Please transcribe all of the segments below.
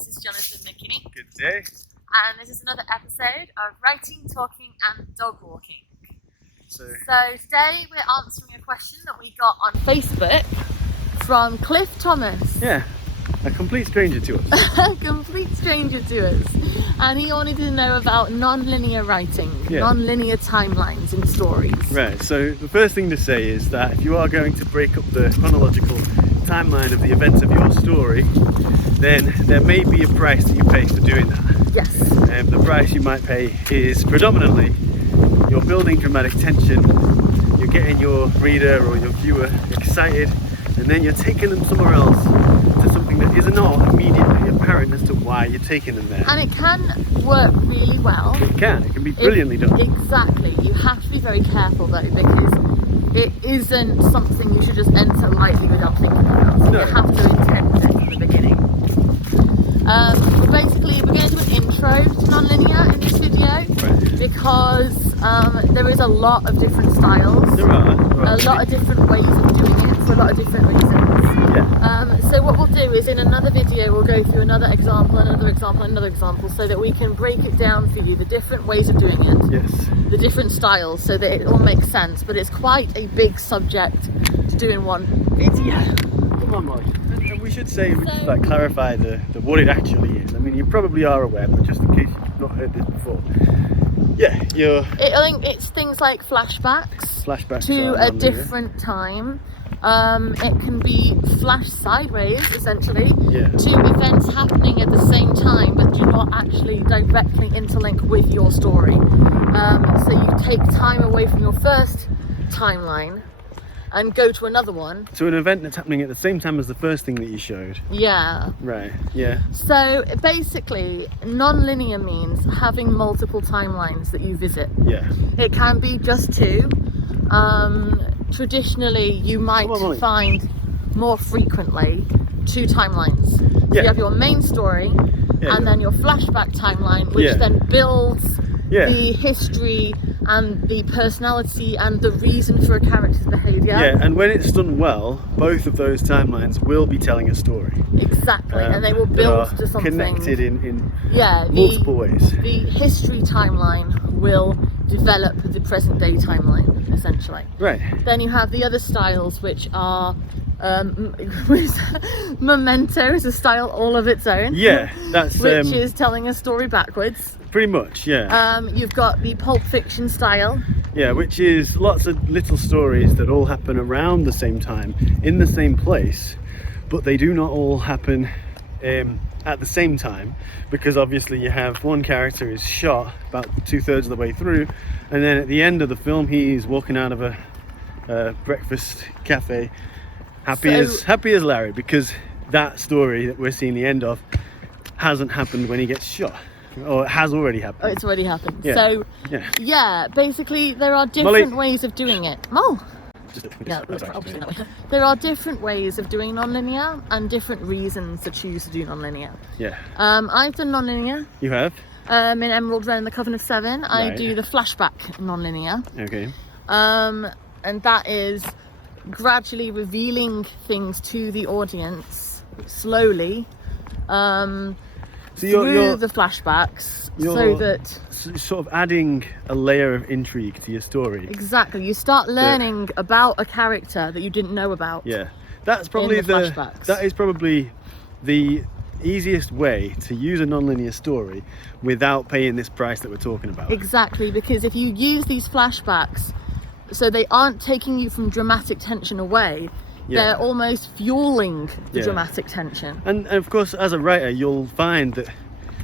this is Jonathan McKinney. Good day. And this is another episode of Writing, Talking and Dog Walking. So today we're answering a question that we got on Facebook from Cliff Thomas. Yeah, a complete stranger to us. A complete stranger to us. And he wanted to know about non-linear writing, non-linear timelines in stories. Right, so the first thing to say is that if you are going to break up the chronological timeline of the events of your story, then there may be a price that you pay for doing that. Yes. The price you might pay is predominantly you're building dramatic tension, you're getting your reader or your viewer excited, and then you're taking them somewhere else to something that is not immediately apparent as to why you're taking them there. And it can work really well. It can be brilliantly done. Exactly. You have to be very careful though, because it isn't something you should just enter lightly without thinking about. So No. you have to intend it from the beginning. Basically, we're going to do an intro to non-linear in this video, because there is a lot of different styles. There are a lot of different ways of doing it for a lot of different reasons. Yeah. So what we'll do is in another video we'll go through another example, another example, another example, so that we can break it down for you, the different ways of doing it. Yes. The different styles, so that it all makes sense. But it's quite a big subject to do in one video. Come on, Molly. And we should clarify the what it actually is. I mean, you probably are aware, but just in case you've not heard this before. Yeah, I think it's things like flashbacks to a different time. It can be flashed sideways, essentially, to events happening at the same time, but do not actually directly interlink with your story. So you take time away from your first timeline and go to another one. To an event that's happening at the same time as the first thing that you showed. Yeah. Right, yeah. So basically, non-linear means having multiple timelines that you visit. Yeah. It can be just two. Traditionally, you might find more frequently two timelines. So you have your main story and then your flashback timeline, which then builds the history and the personality and the reason for a character's behaviour. Yeah, and when it's done well, both of those timelines will be telling a story. Exactly, and they will build to something. Connected in multiple ways. The history timeline will develop the present day timeline, essentially. Right. Then you have the other styles, which are Memento is a style all of its own. Yeah, that's which is telling a story backwards. Pretty much, yeah. You've got the Pulp Fiction style. Yeah, which is lots of little stories that all happen around the same time, in the same place, but they do not all happen at the same time, because obviously you have one character is shot about 2/3 of the way through, and then at the end of the film he's walking out of a breakfast cafe happy as Larry, because that story that we're seeing the end of hasn't happened when he gets shot. Or it has already happened. Oh, it's already happened. Yeah. So, basically there are different ways of doing it. There are different ways of doing non-linear and different reasons to choose to do non-linear. Yeah. I've done non-linear. You have? In Emerald Ren and the Coven of Seven, I do the flashback non-linear. Okay. And that is gradually revealing things to the audience slowly. Through the flashbacks, so that sort of adding a layer of intrigue to your story. Exactly, you start learning about a character that you didn't know about. Yeah, that's probably flashbacks. That is probably the easiest way to use a non-linear story without paying this price that we're talking about. Exactly, because if you use these flashbacks, so they aren't taking you from dramatic tension away. They're almost fueling the dramatic tension. And of course, as a writer, you'll find that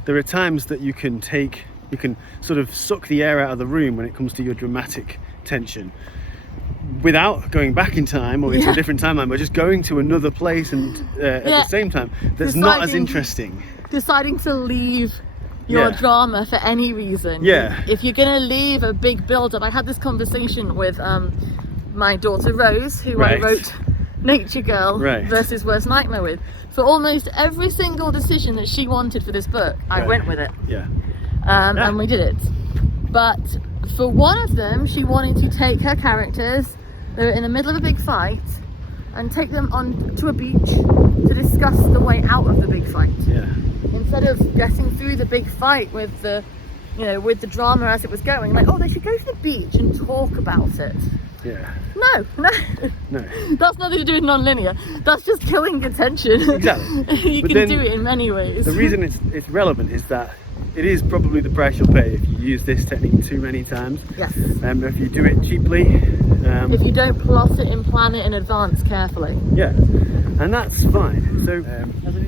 there are times that you can sort of suck the air out of the room when it comes to your dramatic tension, without going back in time or into a different timeline, but just going to another place and at the same time that's not as interesting. Deciding to leave your drama for any reason. Yeah. If you're going to leave a big build-up, I had this conversation with my daughter Rose, who I wrote Nature Girl versus Worst Nightmare with. For almost every single decision that she wanted for this book, I went with it. And we did it. But for one of them, she wanted to take her characters, they were in the middle of a big fight, and take them on to a beach to discuss the way out of the big fight. Yeah. Instead of getting through the big fight with the, you know, with the drama as it was going, like, oh, they should go to the beach and talk about it. Yeah. No. That's nothing to do with non-linear. That's just killing attention. Exactly. You can do it in many ways. The reason it's relevant is that it is probably the price you'll pay if you use this technique too many times. Yes. If you do it cheaply. If you don't plot it and plan it in advance carefully. Yeah. And that's fine. So,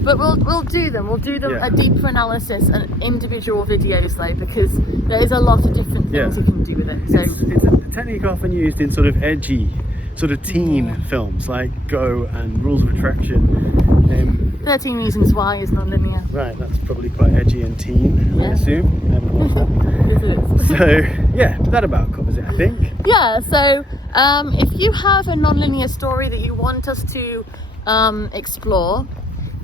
but we'll do them. We'll do them a deeper analysis and individual videos though, because there is a lot of different things you can do with it. So it's a technique often used in sort of edgy, sort of teen films like Go and Rules of Attraction. 13 Reasons Why is non-linear. Right, that's probably quite edgy and teen, I assume. Never watched that. Yes, it is. So yeah, that about covers it, I think. Yeah. So if you have a non-linear story that you want us to explore,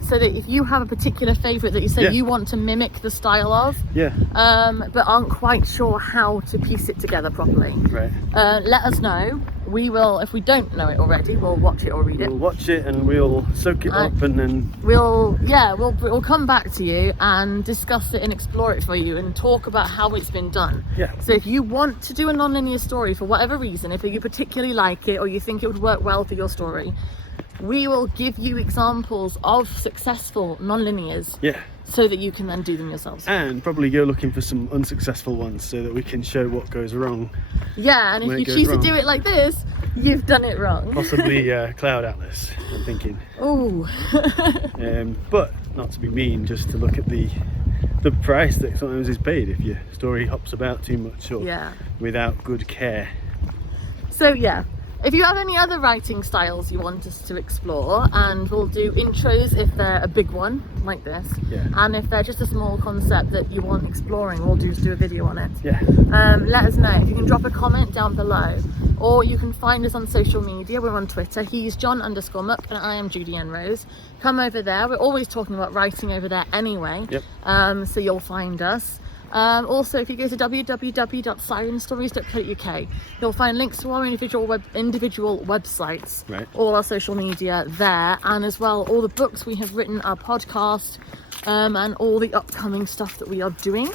so that if you have a particular favourite that you say you want to mimic the style of, but aren't quite sure how to piece it together properly, right, let us know. We will, if we don't know it already, we'll watch it or read it. We'll watch it and we'll soak it up, and then we'll come back to you and discuss it and explore it for you and talk about how it's been done. Yeah. So if you want to do a non-linear story for whatever reason, if you particularly like it or you think it would work well for your story, we will give you examples of successful non-linears, so that you can then do them yourselves. And probably go looking for some unsuccessful ones so that we can show what goes wrong. Yeah, and if you choose to do it like this, you've done it wrong. Possibly Cloud Atlas, I'm thinking. Oh. But not to be mean, just to look at the price that sometimes is paid if your story hops about too much or without good care. So yeah. If you have any other writing styles you want us to explore, and we'll do intros if they're a big one like this, and if they're just a small concept that you want exploring, we'll just do a video on it. Let us know. If you can drop a comment down below, or you can find us on social media. We're on Twitter. He's John_Muck and I am Judy N. Rose. Come over there. We're always talking about writing over there anyway. So you'll find us. Also, if you go to www.sirenstories.co.uk, you'll find links to our individual websites, all our social media there, and as well all the books we have written, our podcast, and all the upcoming stuff that we are doing.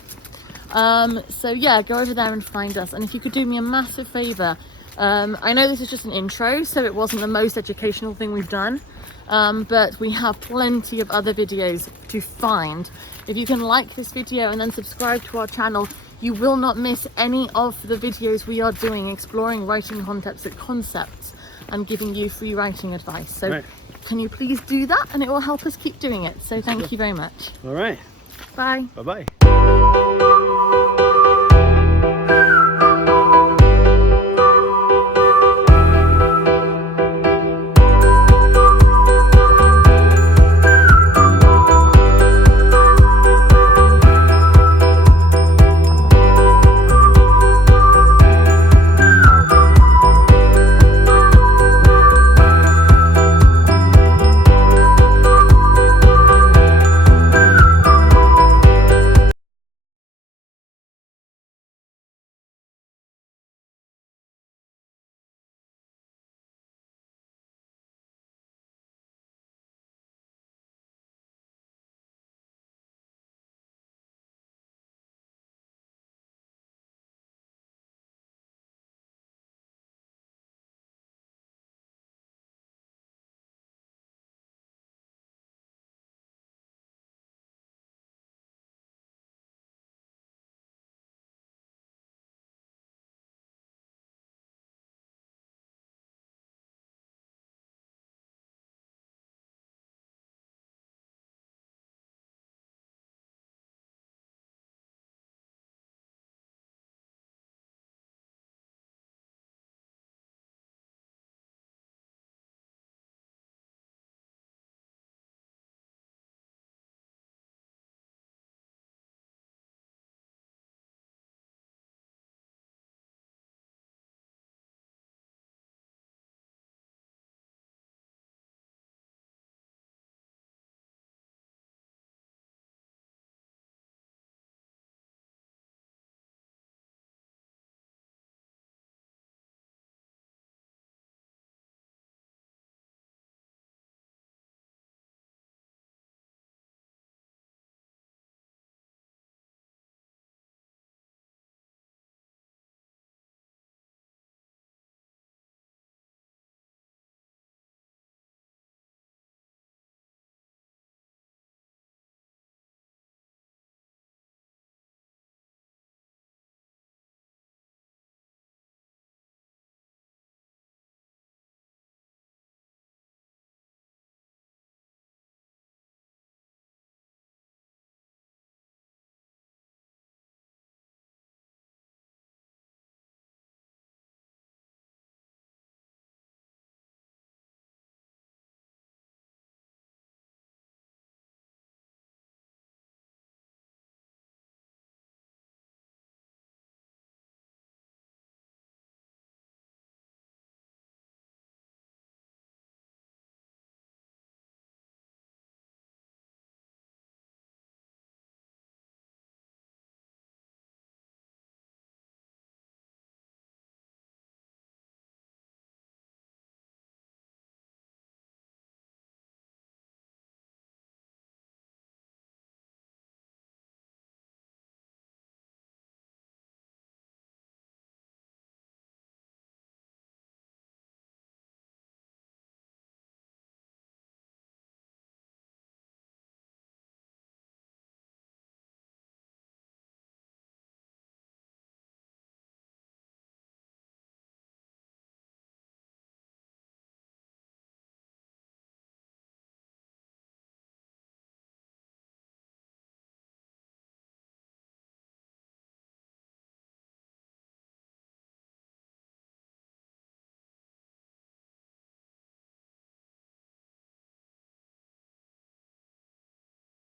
So yeah, go over there and find us. And if you could do me a massive favour, I know this is just an intro, so it wasn't the most educational thing we've done, but we have plenty of other videos to find. If you can like this video and then subscribe to our channel, you will not miss any of the videos we are doing exploring writing concepts and giving you free writing advice. So can you please do that, and it will help us keep doing it. So thank you very much. All right. Bye. Bye-bye.